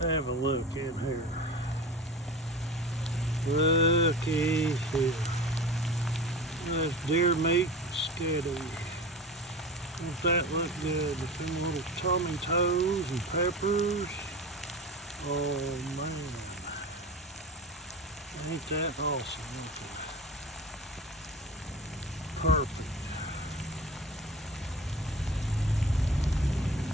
Let's have a look in here. Looky here. That's deer meat sketty. Don't that look good? Some little tomatoes and peppers. Oh man. Ain't that awesome? Ain't it? Perfect.